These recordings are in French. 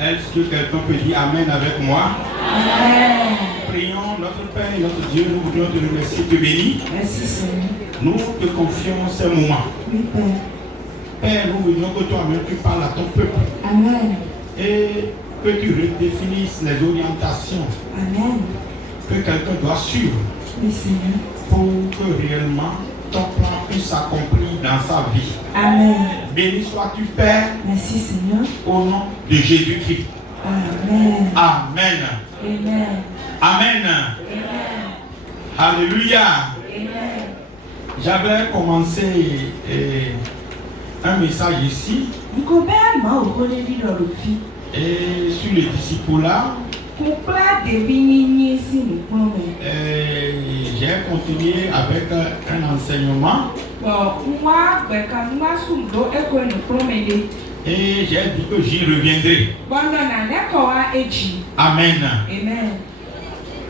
Est-ce que quelqu'un peut dire Amen avec moi? Amen. Prions notre Père et notre Dieu, nous voudrions te remercier, te bénir. Merci Seigneur. Nous te confions ces moments. Oui, Père. Père, nous voudrions que toi-même tu parles à ton peuple. Amen. Et que tu redéfinisses les orientations Amen. que quelqu'un doit suivre Oui, Seigneur. pour que réellement ton plan puisse s'accomplir dans sa vie. Amen. Béni sois-tu, Père, Merci Seigneur. au nom de Jésus-Christ. Amen. Amen. Amen. Amen. Amen. Alléluia. Amen. J'avais commencé un message ici Nicolas m'a reconnu dans le vie. et sur le disciple-là. Pourquoi deviner si nous prenons? J'ai continué avec un enseignement Moi, quand moi soudo et que nous prenons et j'ai dit que j'y reviendrai. Amen. Amen.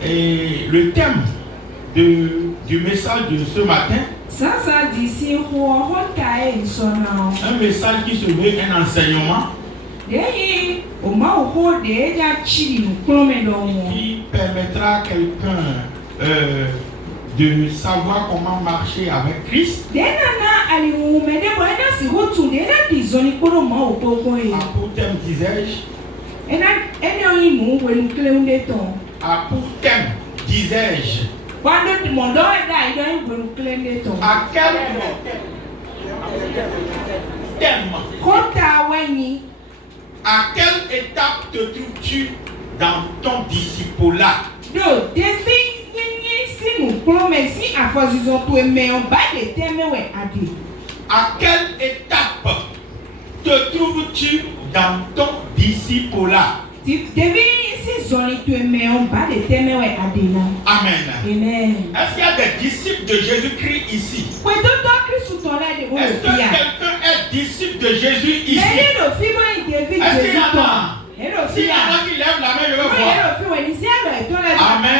Et le thème du message de ce matin, Ça d'ici un message qui se veut un enseignement qui permettra à quelqu'un de savoir comment marcher avec Christ. Pour thème, disais-je, pour thème, disais-je, à quel thème, à quelle étape te trouves-tu dans ton disciple-là? À quelle étape te trouves-tu dans ton disciple-là? Amen. Amen. Est-ce qu'il y a des disciples de Jésus-Christ ici? Est-ce que quelqu'un est disciple de Jésus ici? Est-ce qu'il y en a? S'il y en a qui lèvent la main, je veux voir. Amen.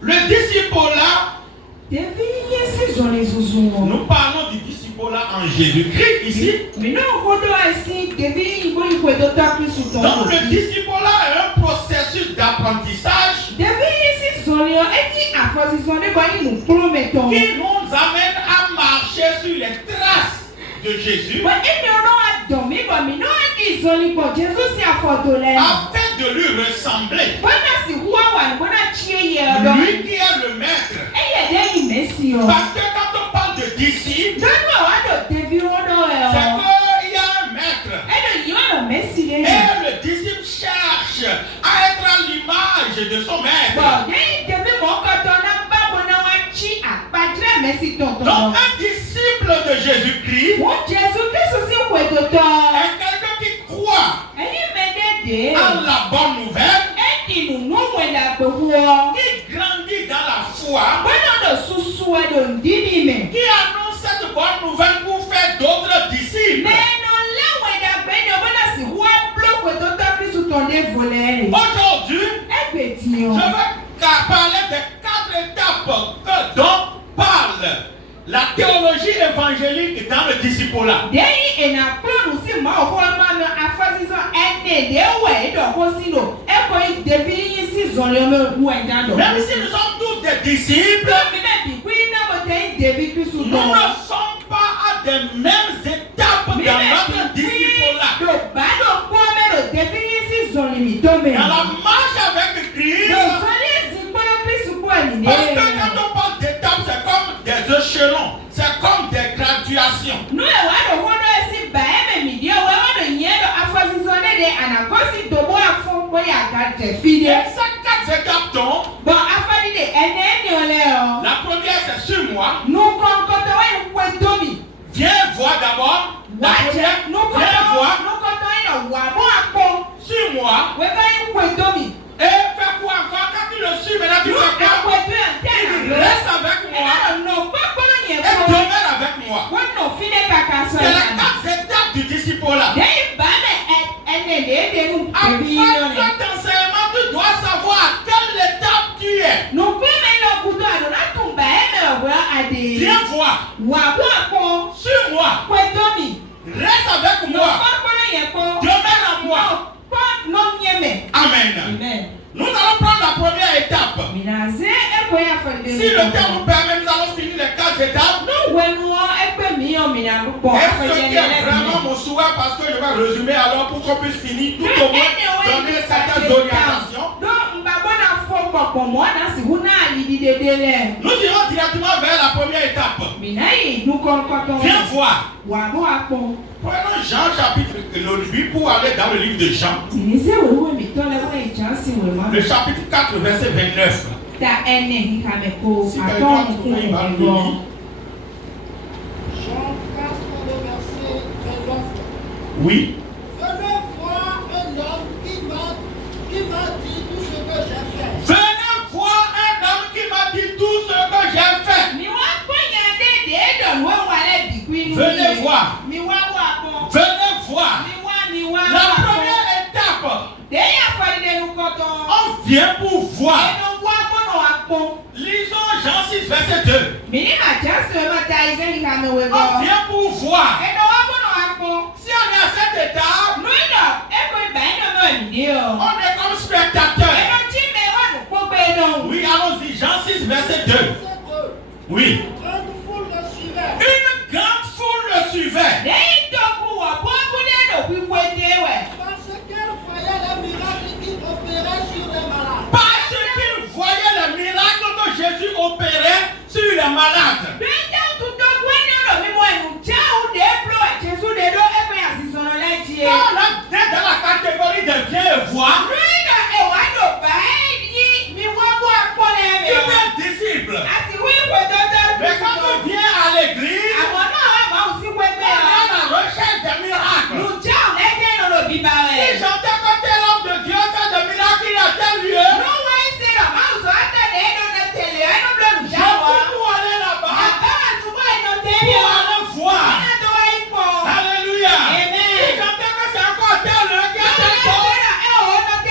Le disciple-là, nous parlons du disciple-là en Jésus-Christ ici. Donc le disciple-là est un processus d'apprentissage qui nous amène à marcher sur les traces de Jésus afin de lui ressembler. Lui qui est le maître. Parce que quand on parle de disciple, c'est qu'il y a un maître. Et le disciple cherche à être à l'image de son maître. Donc un disciple de Jésus-Christ est quelqu'un qui croit en la bonne nouvelle, qui grandit dans la foi, qui annonce cette bonne nouvelle pour faire d'autres disciples. Aujourd'hui, je veux parler des 4 étapes dont parle la théologie évangélique dans le disciple-là. Même si nous sommes tous des disciples, nous ne sommes pas à des mêmes étapes dans notre disciple-là. Dans la marche avec Christ, parce que quand on parle d'étapes, c'est comme des échelons, c'est comme des graduations. Et ces 4 étapes donc, la première c'est sur moi. Viens voir d'abord. La première, viens voir. Sur moi. Et fais quoi encore? Quand tu le suis, maintenant tu fais quoi? Tu restes avec moi. Et demeure avec moi. C'est les 4 étapes du disciple-là. Après cet enseignement, tu dois savoir à quelle étape tu es. Viens voir. Sur moi. Reste avec moi. Si le temps nous permet, nous allons finir les 4 étapes. Et ce qui est vraiment mon souhait, parce que je vais résumer alors pour qu'on puisse finir tout au moins donner certaines orientations. Nous irons directement vers la première étape. Viens voir. Prenons Jean chapitre 8 pour aller dans le livre de Jean. Le chapitre 4, verset 29. Si quelqu'un trouve, il va le lire. Jean 4, le verset 29. Oui. Venez voir un homme qui m'a dit tout ce que j'ai fait. Venez voir un homme qui m'a dit tout ce que j'ai fait. Venez voir. Venez voir. La première étape. On vient pour voir. Lisons Jean 6, verset 2. On vient pour voir. Si on est à cette étape, on est comme spectateur. Oui, allons-y. Jean 6, verset 2. Oui. Une grande foule le suivait. Une grande foule le suivait. Parce qu'elle voyait les miracles qui opéraient sur les malades. Parce qu'il voyait le miracle que Jésus opérait sur les malades. Quand on est dans la catégorie de viens et voir, tu es un disciple. Mais quand tu viens à l'église, on est à la recherche des miracles. Si j'entends que tel homme de Dieu fait des miracles, il a tel lieu, je peux aller là-bas pour aller voir. Alléluia. Si j'entends que c'est encore tel lieu qui a tel chose, encore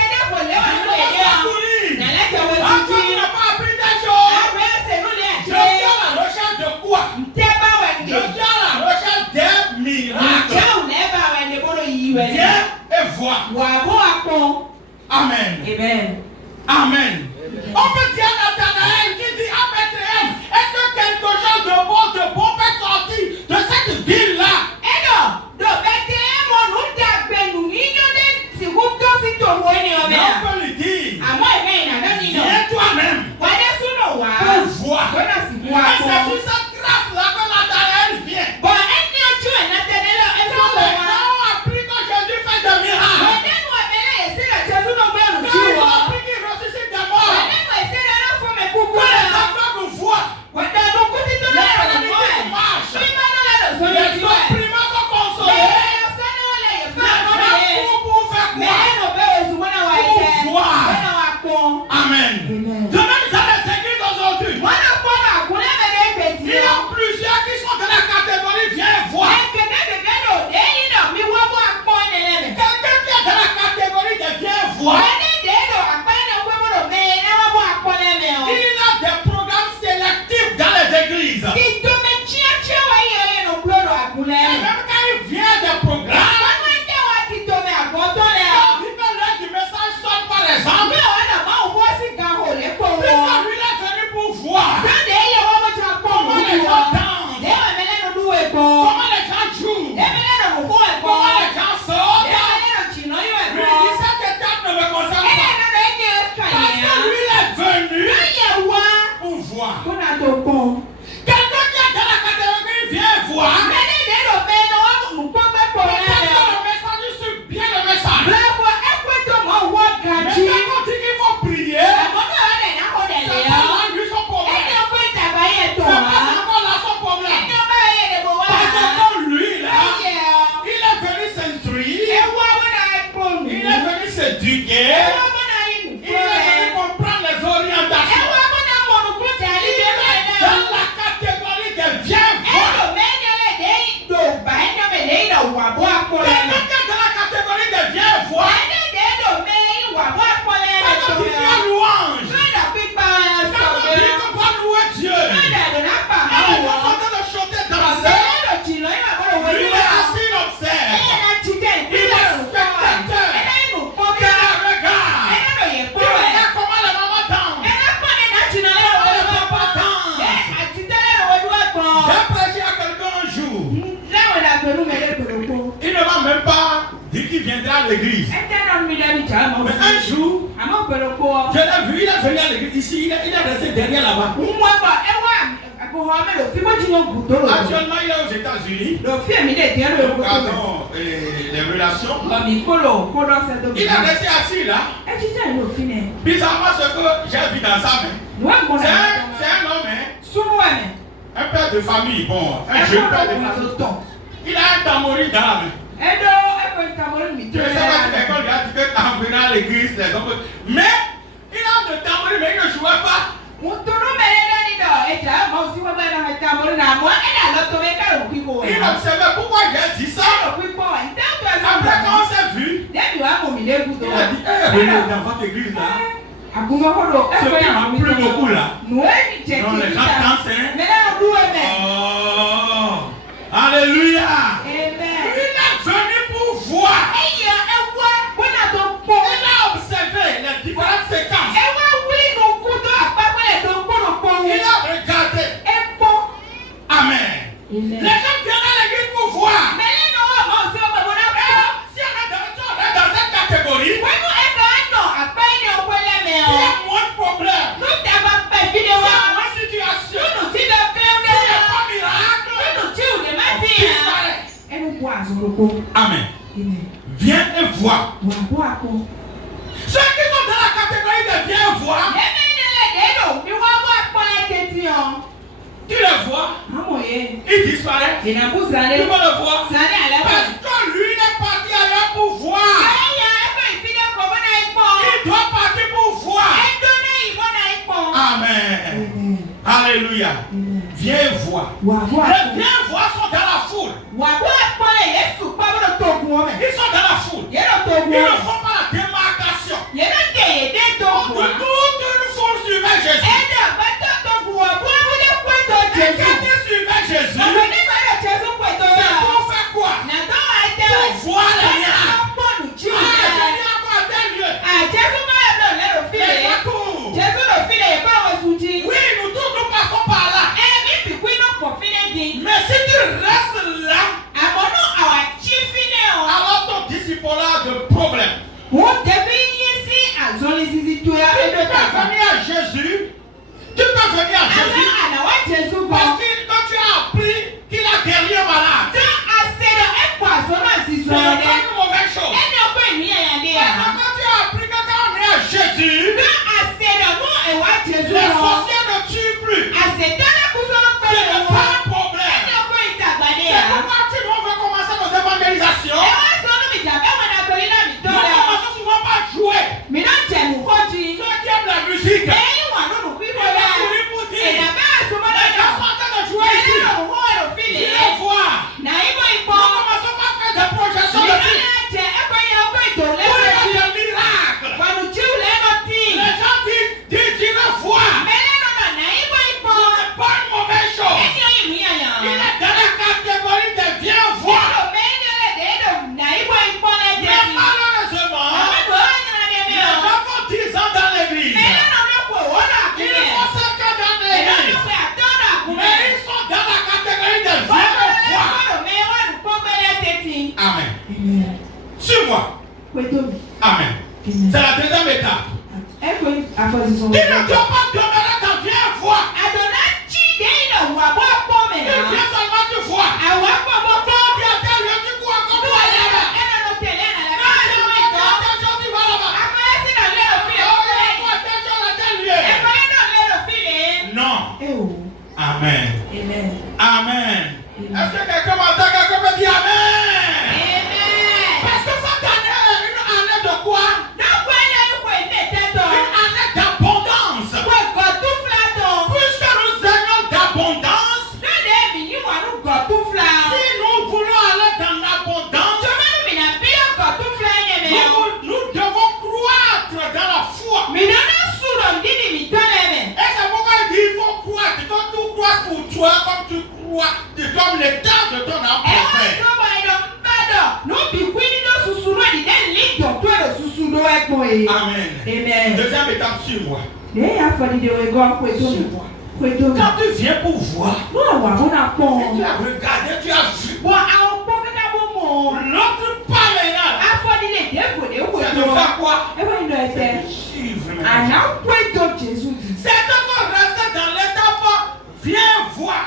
tu n'as pas appris des choses. Je suis à la recherche de quoi? Je suis à la recherche des miracles. Viens et vois. Amen. Amen. On peut dire à Nathanaël qui dit à Bethléem, est-ce que quelque chose de bon peut sortir de cette ville-là? Mais on peut lui dire, viens toi-même pour voir. Et c'est sur cette grâce-là que Nathanaël vient. Quand les gens ont appris que Jésus fait des miracles, quand ils ont appris qu'il ressuscite des morts, que les aveugles voient, les paralytiques marchent, les opprimés sont consolés, les gens pour faire quoi? Pour voir. Amen. De même dans les églises aujourd'hui, il y a plusieurs qui sont dans la catégorie viens voir. Quelqu'un qui est dans la catégorie de viens voir, il a des programmes sélectifs dans les églises. Et même quand il vient des programmes, quand l'heure du message sonne par exemple, puisque lui il est venu pour voir comment les gens dansent, comment les gens jouent, comment les gens sortent. Lui dit cette étape ne me concerne pas. Parce que lui il est venu pour voir. Quelqu'un qui est dans la catégorie vient voir. Peut-être que le message suit bien le message. Mais quand on dit qu'il faut prier, c'est pas là lui son problème. C'est pas encore là son problème. Parce que lui là, il est venu s'instruire, il est venu s'éduquer, il est venu comprendre les orientations. Dans la catégorie de viens voir. Quelqu'un qui est dans la catégorie de viens voir, quand on dit la louange, quand on dit qu'on va louer Dieu, et on va de chanter, danser, lui il est assis, il observe, il est spectateur, il regarde. dit qu'il viendra à l'église. Mais un jour, je l'ai vu, il est venu à l'église ici, il est resté derrière là-bas. Actuellement, il est aux États-Unis. Pardon, les relations. Il est resté assis là. Bizarrement, ce que j'ai vu dans sa main, c'est un homme, un père de famille, bon, un jeune père de famille. Il a un tambourine dans la main. Je ne sais pas si quelqu'un lui a dit que en venant à l'église, les hommes. Mais il a le tambourine, mais il ne jouait pas. Il ne savait pourquoi j'ai dit ça. Après, quand on s'est vu, il a dit revenez dans votre église là. Ce qui m'a plu beaucoup là. Non, les gens dansent. Oh, alléluia. Il est venu pour voir. Il a observé les différentes séquences. Il a regardé. Amen. Les gens viennent à l'église pour voir. Si on est dans cette catégorie, il y a moins de problèmes. Il y a moins de situations. Il n'y a pas miracle. Amen. Viens et vois. Ceux qui sont dans la catégorie de viens et vois, tu le vois, il disparaît. Tu peux le voir. Parce que lui il est parti ailleurs pour voir. Il doit partir pour voir. Amen. Alléluia. Viens et vois. Les viens et vois sont dans la foule. Ils sont dans la foule. Ils ne font pas la démarcation. Toute une foule suivait Jésus. Et quand ils suivaient Jésus, c'est pour faire quoi? Pour voir les miracles. Oui, nous tous nous passons par là. Mais si tu restes là, alors ton disciple a de problèmes. Tu peux venir à Jésus. Tu peux venir à Jésus. Parce que quand tu as appris qu'il a guéri un malade, c'est pas une mauvaise chose. Parce que quand tu as appris que quand on est à Jésus, les sorciers ne tuent plus. Ce n'est pas un problème. C'est pourquoi tu veux commencer nos évangélisations. Nous commençons souvent par jouer. Ceux qui aiment la musique, suis-moi. Amen. C'est la deuxième étape. Tu ne dois pas demeurer dans viens voir. Il vient seulement te voir. Quand tu as tel lieu, tu cours comme toi là-bas. Non. Amen. Amen. Est-ce que quelqu'un m'entend? Quelqu'un me dit Amen? Parce que cette année est une année de quoi? Une année d'abondance. Puisque nous aimons d'abondance, si nous voulons aller dans l'abondance, nous devons croître dans la foi. Et c'est pourquoi il dit il faut croître. Il faut tout croître pour toi comme tu crois. Comme l'état de ton apôtre. Amen. Deuxième étape, sur-moi. Sur-moi. Quand tu viens pour voir, tu as regardé, tu as vu. L'autre pas maintenant. C'est de faire quoi? Suivre. Certains sont restés dans l'étape, viens voir.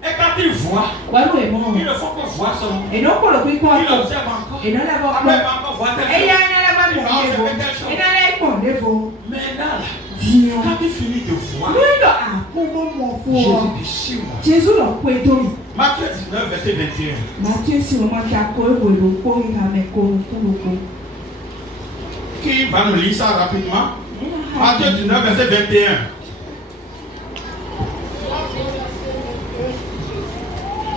Et quand ils voient, ils ne font que voir seulement. Ils observent encore. Après, ils vont encore voir telle chose. Maintenant, quand tu finis de voir, Jésus dit, suis-moi. Matthieu 19, verset 21. Qui va nous lire ça rapidement? Matthieu 19, verset 21.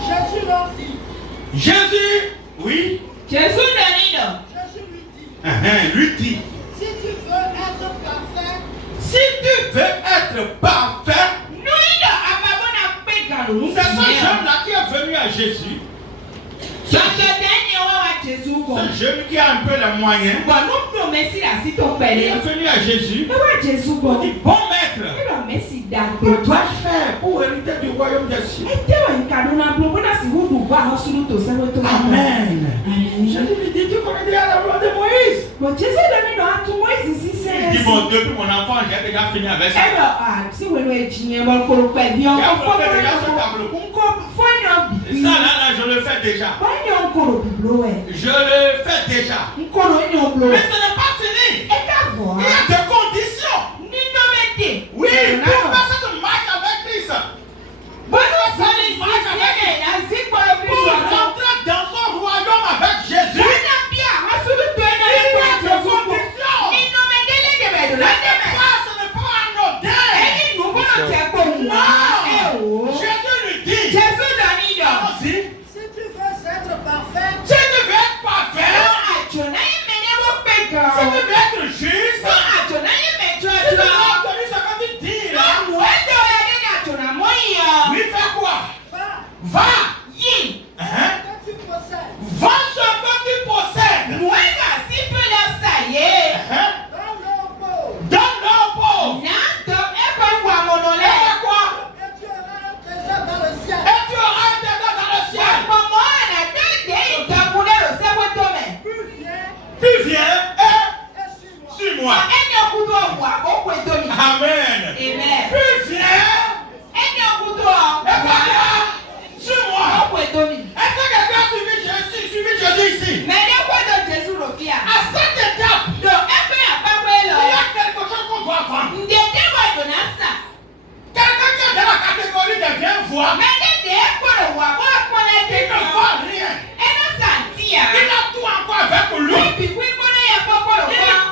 Jésus leur dit. Jésus, oui. Jésus lui dit. Si tu veux être parfait. Si tu veux être parfait. C'est ce jeune-là qui est venu à Jésus. Ce jeune qui a un peu les moyens. Il est venu à Jésus. Il dit, bon maître, que dois-je faire pour hériter du royaume des cieux? Amen. Jésus lui dit, tu connais déjà la loi de Moïse. Il dit, bon, depuis mon enfant, j'ai déjà fini avec ça. Ça là, je le fais déjà. Je le fais déjà. Mais ce n'est pas fini. Il y a des conditions. Oui, pour faire cette marche avec Christ. Pour rentrer dans son royaume avec Jésus. Il y a des conditions. Ce n'est pas anodin. Non. Jésus lui dit. Allons-y. Si tu veux être parfait. Si tu veux être parfait. Si tu veux être juste. Si tu veux obtenir ce que tu dis là. Oui, fais quoi? Va. Que tu possèdes. Va ce que tu possèdes. Donne-le aux pauvres. Et quoi? Et tu auras un trésor dans le ciel. Et tu auras un trésor dans le ciel. Puis viens et suis-moi. Amen. Puis viens et suis-moi. Est-ce que quelqu'un a suivi Jésus ici? À cette étape, il y a quelque chose qu'on doit vendre. Quelqu'un qui est dans la catégorie de viens voir, il ne voit rien. Il a tout encore avec lui. Il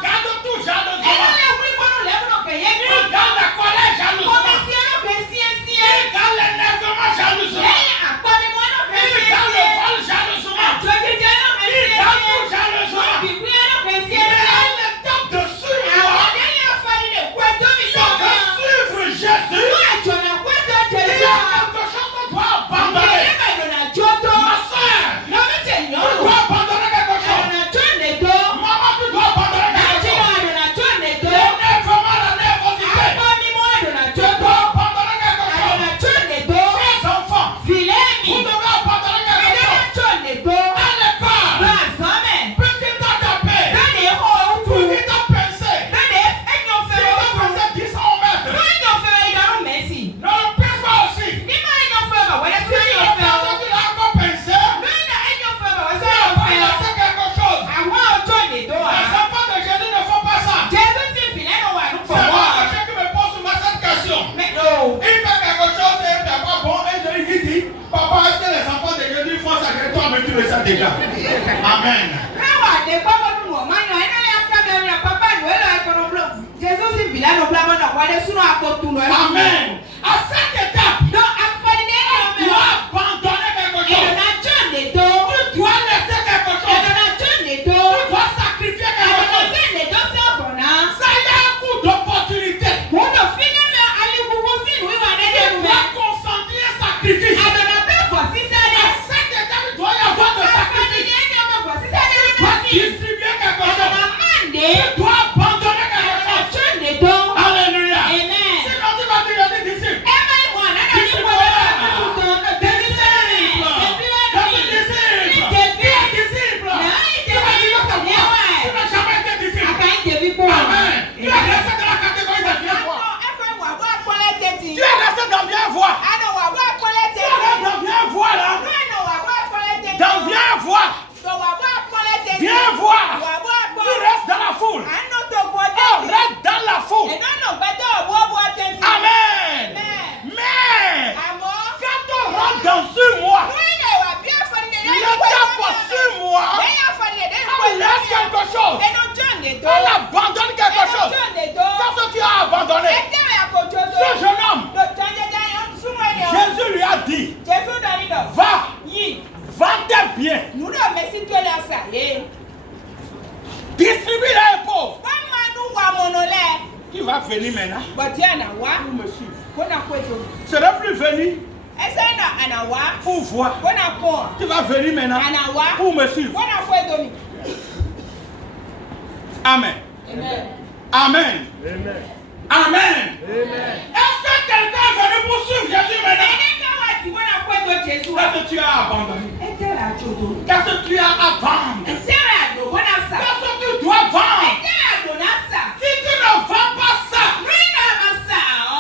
garde tout jalousement. Il garde la colère jalousement. Il garde l'énervement jalousement. Il garde le vol jalousement. Il garde tout jalousement. Mais à l'étape de suivre, de suivre Jésus, il y a quelque chose qu'on doit abandonner. Ma soeur, tu dois abandonner quelque chose. Maman, tu dois abandonner quelque chose. L'énervement, la nervosité. Tu dois abandonner quelque chose. Les enfants, vous devez abandonner quelque chose. À l'école, puisqu'il t'a tapé, puisqu'il t'a pincé, s'il t'a pincé 10 ans au mètre, ne le pince pas aussi. Si le pince qu'il a encore pincé, c'est quelque chose. Les enfants de Jésus ne font pas ça. C'est moi qui me pose souvent cette question. Il fait quelque chose et il n'est pas bon. Et je lui dis, papa, est-ce que les enfants de Jésus font ça que toi, mais tu le sais déjà? Amen. Amen. À cette étape, tu dois abandonner quelque chose. Tu dois laisser quelque chose. Tu dois sacrifier quelque chose. Ça y a un coup d'opportunité. Tu dois consentir un sacrifice. À cette étape, il doit y avoir de sacrifice. Tu dois distribuer quelque chose. Tu dois abandonner quelque chose. Alléluia. Sinon, tu vas dire à tes disciples, Alors viens voir. Viens voir. Tu restes dans la foule. Oh, reste dans la foule. Amen. Mais quand on rentre dans ce mois, le temps pour ce mois, on laisse quelque chose. On abandonne quelque chose. Qu'est-ce que tu as abandonné? Ce jeune homme, Jésus lui a dit, va, vends tes biens, distribue les pauvres. Qui va venir maintenant pour me suivre? Ce n'est plus venir pour voir. Tu vas venir maintenant pour me suivre. Amen. Amen. Amen. Est-ce que quelqu'un est venu pour suivre Jésus maintenant? Qu'est-ce que tu as abandonné? Qu'est-ce que tu as à vendre? Qu'est-ce que tu dois vendre? Si tu ne vends pas ça,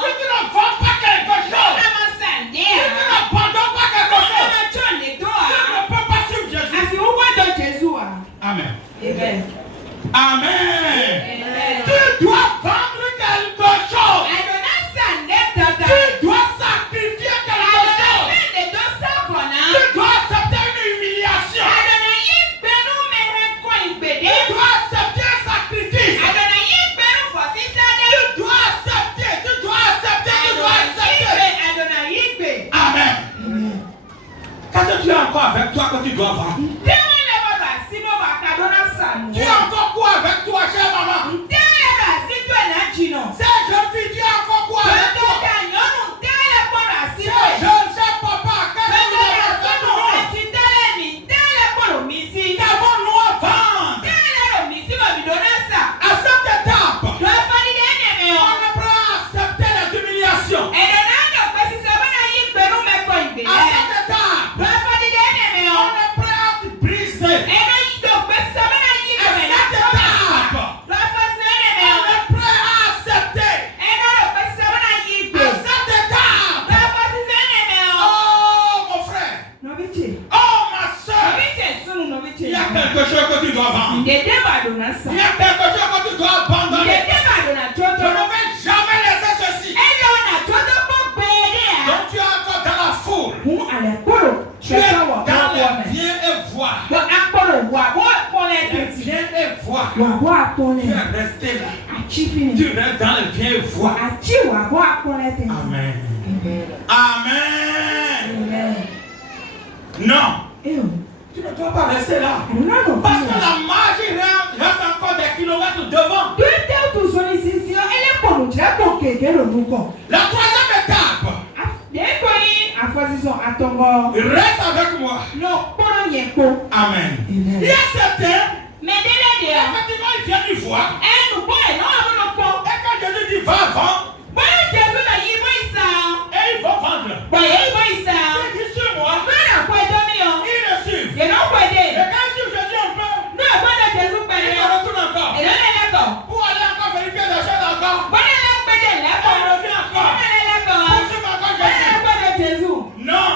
si tu ne vends pas quelque chose, si tu n'abandonnes pas quelque chose, tu ne peux pas suivre Jésus. Amen. Amen. Tu dois vendre quelque chose. Tu dois sacrifier quelque chose. Tu dois accepter une humiliation. Tu dois accepter un sacrifice. Tu dois accepter. Amen. Qu'est-ce que tu as encore avec toi que tu dois vendre? Tu as encore quoi avec toi, chère maman? Ces jeunes filles, tu as encore quoi avec toi? Ces jeunes, chers papa, qu'avons-nous à vendre? À cette étape, on est prêt à accepter les humiliations. À cette étape, on est prêt à te briser. Il y a quelque chose que tu dois vendre. Il y a quelque chose que tu dois abandonner. Je ne vais jamais laisser ceci. Donc tu es encore dans la foule. Tu es dans les viens et voir. Les viens et voir. Tu es resté là. Tu restes dans les viens et voir. Amen. Amen. Non. Tu ne dois pas rester là. Parce que la marche reste encore des kilomètres devant. La troisième étape. Reste avec moi. Amen. Il y a certains. Effectivement, ils viennent y voir. Et quand Jésus dit va vendre. Et ils vont vendre. Il dit sur moi. Ils le suivent. Et quand Jésus un peu, il se retourne encore. Pour aller encore vérifier les choses encore. On revient encore. Pour suivre encore Jésus. Non.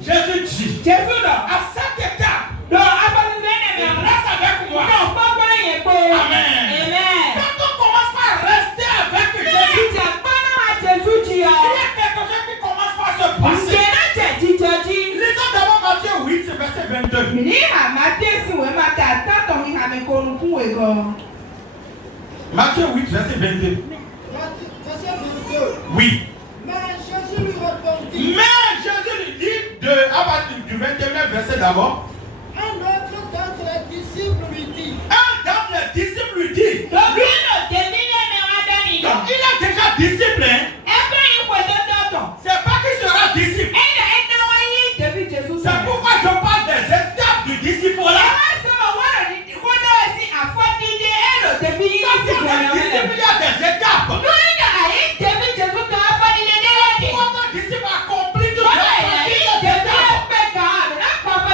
Jésus dit. À cette étape. Reste avec moi. Amen. Quand on commence par rester avec Jésus, il y a quelque chose qui commence par se passer. Lisons d'abord Matthieu 8, verset 22. Matthieu 8, verset 22. Oui. Mais Jésus lui dit du 21e verset d'abord. Un autre d'entre les disciples lui dit. Donc il est déjà disciple. C'est pas qu'il sera disciple. C'est pourquoi je parle des étapes du disciple là. Quand on est disciple, il y a des étapes. Quand un disciple accomplit tout ça, il y a des étapes.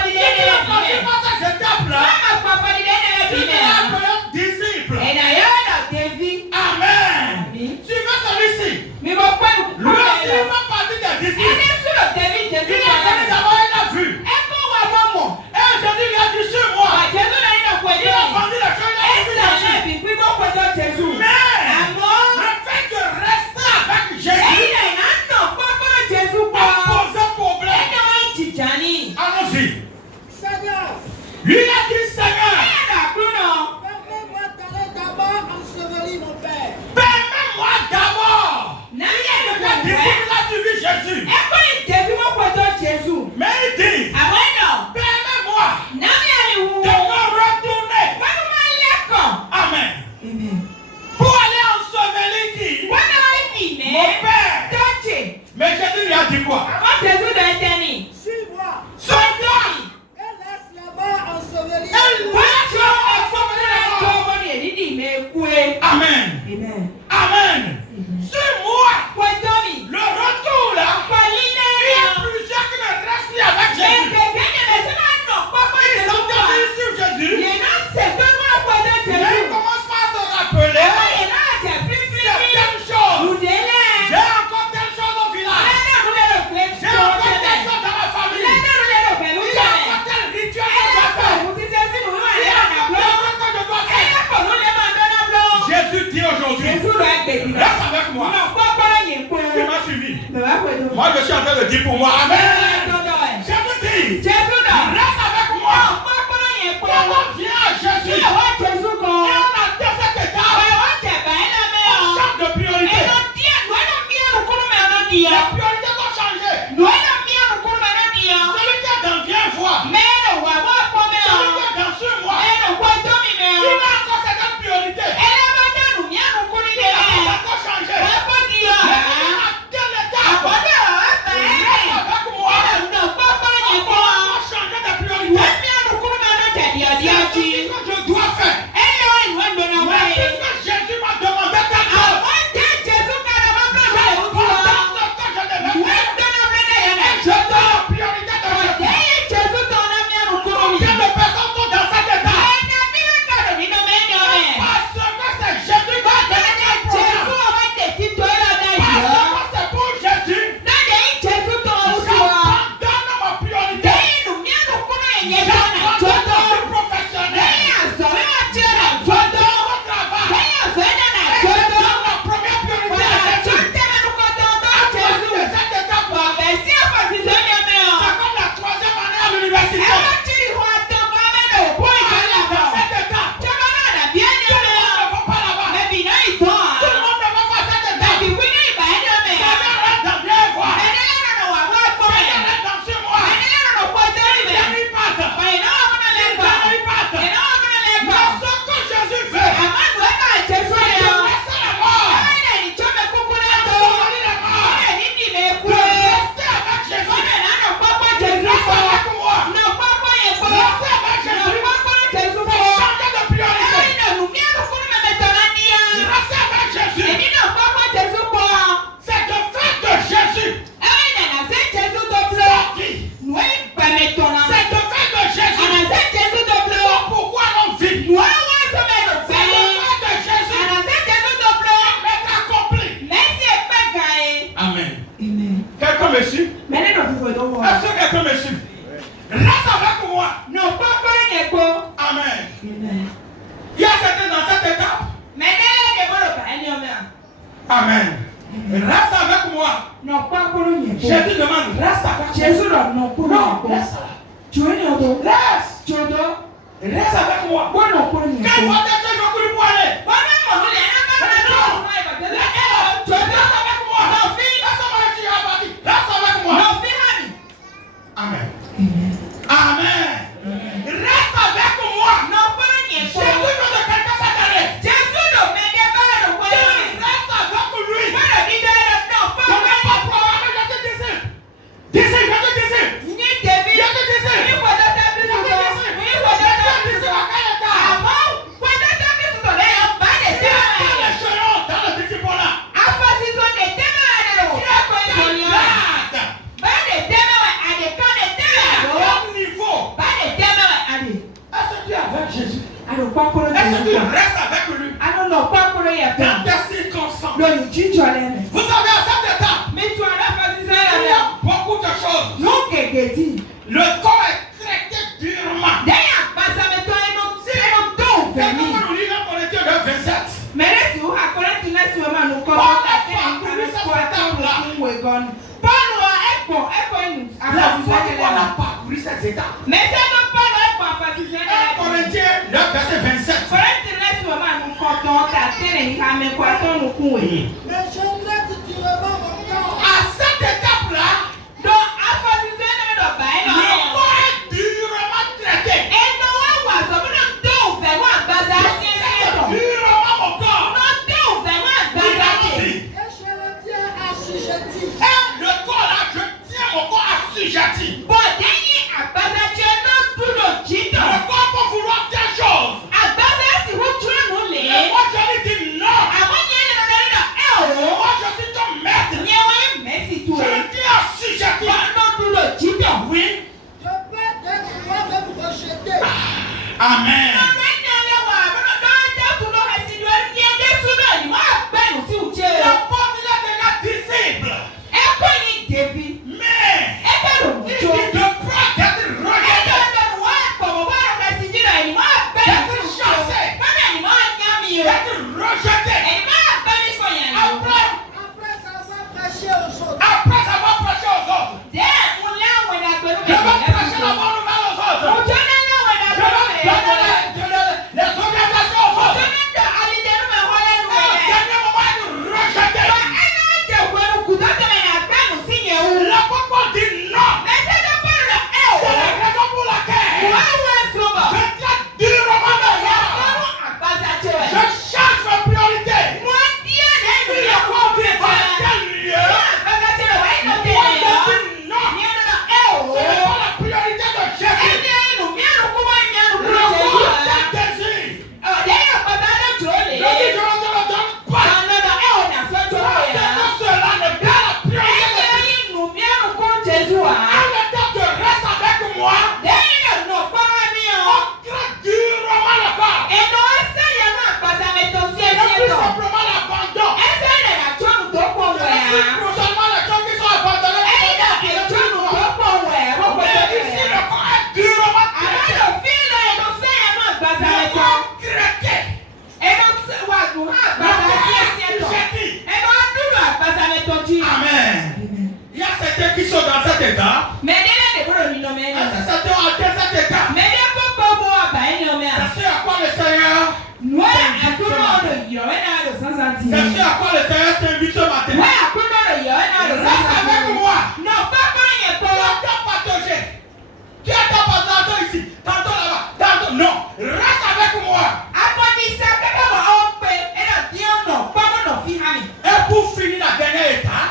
Si tu n'as pas ces étapes-là, tu seras appelé disciple. Amen. Tu veux celui-ci. Lui, il a dit, Seigneur, permets-moi d'aller d'abord ensevelir mon père. permets-moi d'abord. Il a suivi Jésus. Mais il dit, permets-moi de me retourner. Amen. Pour aller ensevelir qui? Mon père. Mais Jésus lui a dit quoi? Suis-moi Suis-moi. et laisse là-bas ensevelir. Amen. Amen. Suis-moi. Le retour là. Il y a plusieurs qui ne restent plus avec Jésus. Ils sont venus sur Jésus. Mais ils commencent pas à se rappeler certaines choses. J'ai encore telle chose au village. J'ai encore telle chose dans ma famille. Il y a encore tel rituel que je dois faire. Il y a encore tel chose que je dois faire. Jésus dit aujourd'hui, reste avec moi. Tu m'as suivi. Moi je suis en train de dire pour moi, Amen. Jésus dit, reste avec moi. Quand on vient à Jésus, et on a fait cette étape, on change de priorité. Les priorités vont changer. Celui qui est dans viens voir. Celui qui est dans suis-moi. Il a encore certaines priorités. Il a encore changé. Mais à telle étape, reste avec moi. On va changer de priorité. C'est ce que je dois faire. Mais puisque Jésus m'a demandé quelque chose, je donne la priorité de Jésus. Combien de personnes sont dans cette étape? Parce que c'est Jésus qui a donné le programme. Parce que c'est pour Jésus. J'abandonne ma priorité. J'abandonne ma vie professionnelle. J'abandonne mon travail. Et je donne la première priorité à Jésus. À partir de cette étape-là, c'est comme la troisième année à l'université. Dans cette étape, tout le monde ne va pas là-bas. Tout le monde ne va pas à cette étape. Seigneur, reste dans viens voir. Seigneur, reste dans sur moi. Ils partent. Mais ce que Jésus fait, c'est de laisser la mort. Ensevelir la mort. De rester avec Jésus. Reste avec moi. Rester avec Jésus. C'est changer de priorité. Rester avec Jésus. C'est de faire de Jésus sa vie. C'est de faire de Jésus pourquoi l'on vit. C'est de faire de Jésus être accompli. Amen. Quelqu'un me suit? Est-ce que quelqu'un me suit? Reste avec moi. Amen. Il y a certains dans cette étape. Amen. Reste avec moi. Jésus demande, reste avec moi. Non, reste là. Reste avec moi. Quelle fois t'es-tu pour lui aller? Reste avec moi. Reste avec moi. Amen. Amen. Reste avec moi. Jésus veut de quelqu'un cette année. Reste avec lui. Je n'ai pas programmé, je te dis. Est-ce que tu restes avec lui dans tes circonstances? Vous savez, à cette étape, il y a beaucoup de choses. Le corps est traité durement. Quelqu'un peut nous lire en Corinthiens 27. La fois qu'on a parcouru cette étape, laisse durement mon corps. À cette étape-là, le corps est durement traité. Durement mon corps. Et je le tiens assujetti. Et le corps là, je tiens mon corps assujetti. Le corps peut vouloir telle chose. Et moi je lui dis non. Moi je suis ton maître. Je le tiens assujetti. Oui. Je peux être moi-même rejeté. Amen. La porte il est déjà disciple. Mais il dit de peur d'être rejeté. D'être chassé. D'être rejeté. Après avoir prêché aux autres. Après avoir prêché aux autres. Je vais prêcher la bonne nouvelle aux autres. Je vais donner les orientations aux autres. Et au dernier moment, être rejeté. L'apôtre Paul dit non. C'est la raison pour laquelle je traite durement mon corps. Je change mes priorités. Si le corps vient dans tel lieu, moi je dis non. Ce n'est pas la priorité de Jésus. Le corps tel désir. Je dis je ne te le donne pas. Parce que cela n'est pas la priorité de Jésus. À l'étape de reste avec moi, on traite durement le corps. Et non plus simplement l'abandon. Et plus seulement les gens qui sont abandonnés. Mais ici le corps est durement traité. Le corps traité. Amen. Il y a certains qui sont dans cet état. Certains ont atteint cet état. C'est ce à quoi le Seigneur t'invite ce matin. Reste avec moi. Tu as ta patauger. Tu as ta patauger ici. Tantôt là-bas. Tantôt. Non. Reste avec moi. Et pour finir la dernière étape,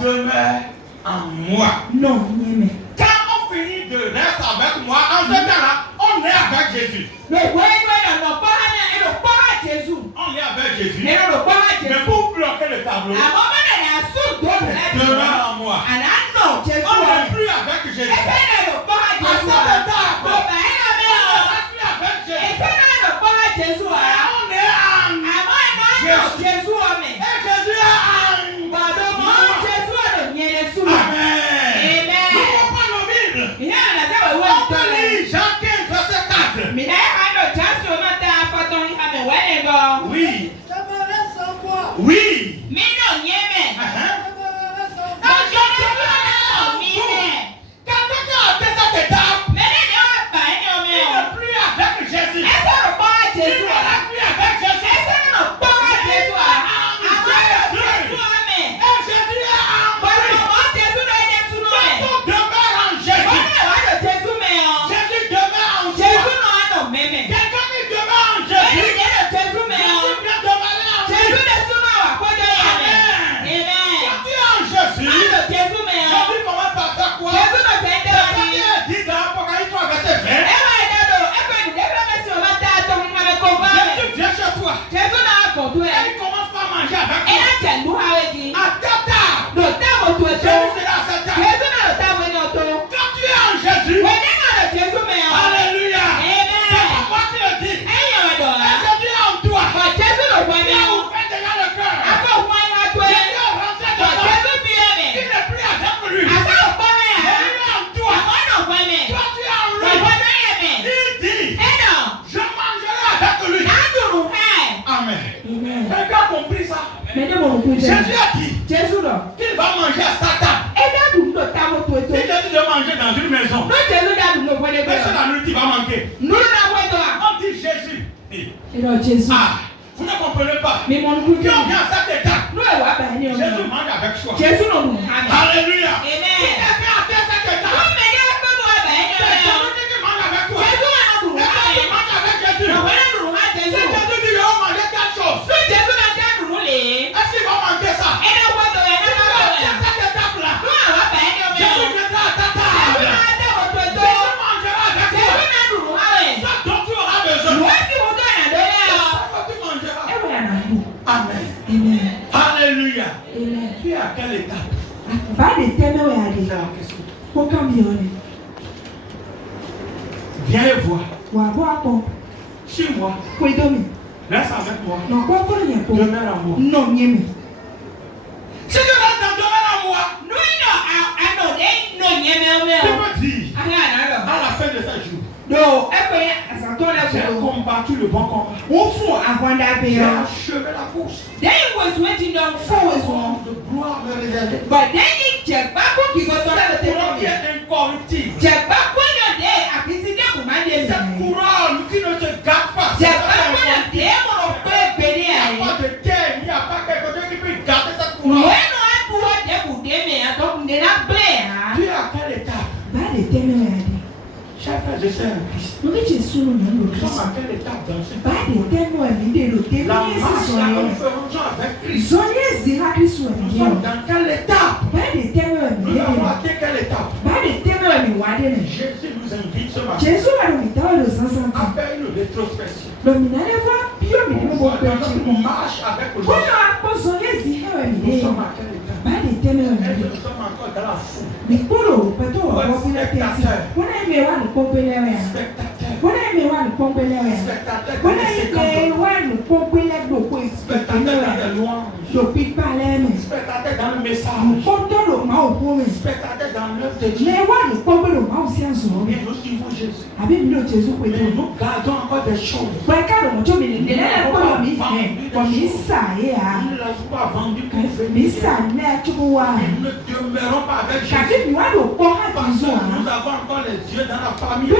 demeure en moi. Quand on finit de rester avec moi, en ce temps-là, on est avec Jésus. On est avec Jésus. Mais pour bloquer le tableau, demeure en moi. On n'est plus avec Jésus. À cet état, on ne reste plus avec Jésus. On est en Jésus. Et Jésus est en moi. Amen. Nous comprenons la Bible. On peut lire Jean 15, verset 4. Oui. J'aimerais savoir. Oui. Quand quelqu'un a fait cette étape, il n'est plus avec Jésus. Il ne reste plus avec Jésus. Et Jésus est en lui. Quand on demeure en Jésus, Jésus demeure en soi. Quelqu'un qui demeure en Jésus, Jésus vient demeurer en lui. Amen. Quand tu es en Jésus, Jésus commence par faire quoi? C'est ce qui est dit dans Apocalypse 3, verset 20. Jésus vient chez toi. Et il commence par manger avec toi. À ta table. Jésus sera à cette table. Quand tu es en Jésus, alléluia. C'est pas moi qui le dis. Et Jésus est en toi. Il a ouvert déjà le cœur. Jésus est rentré dedans. Il n'est plus avec lui. Jésus est en toi. Toi tu es en lui. Il dit, je mangerai avec lui. Amen. Quelqu'un a compris ça? Jésus a dit qu'il va manger à sa table. Si Jésus doit manger dans une maison, personne à lui qui va manquer. On dit Jésus. Jésus. Ah, vous ne comprenez pas. Mais mon Quand on vient à cet état, Jésus mange avec soi. Jésus non nous. Alléluia. Amen. Quand on vient à cet état, c'est Jésus qui mange avec toi. Et toi, tu manges avec Jésus. Si Jésus dit qu'il va manger quelque chose, est-ce qu'il va manger ça? Cet étape-là, Jésus viendra à ta table. Jésus mangera avec toi. Ça dont tu auras besoin. Amen. Alléluia. Tu es à quelle étape? C'est la question. Viens et vois. Suis-moi. Reste avec moi. Demeure en moi. Si tu restes dans demeure en moi, tu peux dire à la fin de ce jour, j'ai combattu le bon combat. J'ai achevé la course. De gloire me réservée. Qui est incorruptible. Cette couronne qui ne se gâte pas. Il n'y a pas de terre, il n'y a pas quelque chose qui peut garder cette couronne. Tu es à quelle étape? Chers frères et sœurs en Christ, nous sommes à quelle étape dans ce temps? La marche là que nous ferons avec Christ. Nous sommes dans quelle étape? Nous avons atteint quelle étape? Jésus nous invite ce matin à faire une rétrospection. On voit dans notre marche avec aujourd'hui. Nous sommes à quelle étape? Est-ce que nous sommes encore dans la foule? Spectateur dans le message. Spectateur dans l'œuvre de Dieu. Et nous suivons Jésus. Mais nous gardons encore des choses. Nous ne l'avons pas vendu pour venir. Mais nous ne demeurons pas avec Jésus. Parce que nous avons encore les yeux dans la famille.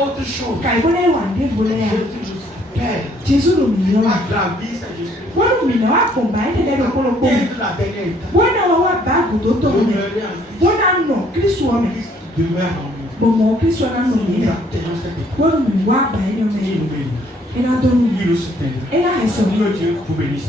Autre chose. Jésus nous Père. La vie, c'est Jésus. La dernière étape. Demeure en nous. Nous atteignons cette étape. Il nous soutient. Que Dieu vous bénisse.